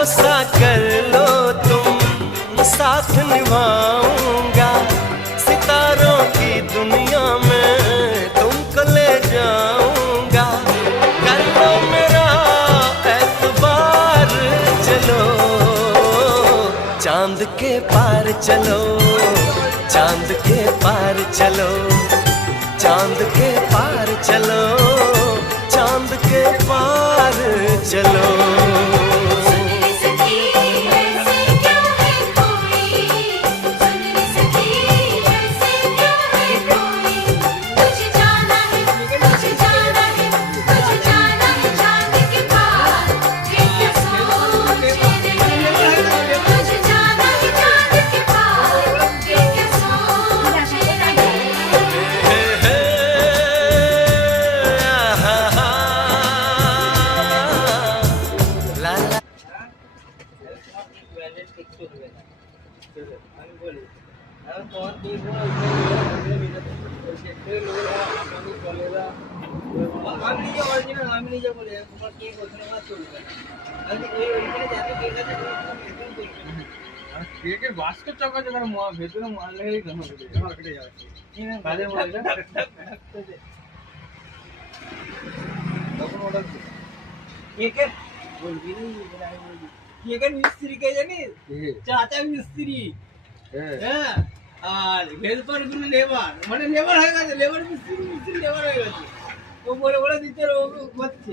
भरोसा कर लो तुम, साथ निभाऊंगा। सितारों की दुनिया में तुमको ले जाऊंगा। कर लो मेरा एतबार, चलो चांद के पार चलो, चांद के पार चलो, चांद के पार चलो, चांद के पार चलो। আমি বলি এখন তোমার কি আমি নিজে অরিজিনাল, আমি নিজে বলি তোমার কি ওখানে আমার চলবে না। আমি ওইখানে যাতে ঠিক আছে কেকের বাস্কেট চক আছে, তার ভেতরে মাল লেগেই কেন মার্কেটে যাচ্ছে কাজের মধ্যে তখন ওটা কেকের বলবি কেকের মিস্ত্রি কে জানিস? চাচা মিস্ত্রি। হ্যাঁ, আর হেল্পার গুলো লেবার, মানে লেবার হয়ে গেছে, লেবার মিস্ত্রি মিস্ত্রি লেবার হয়ে গেছে। ও বলে বলে দিতে ও করছে।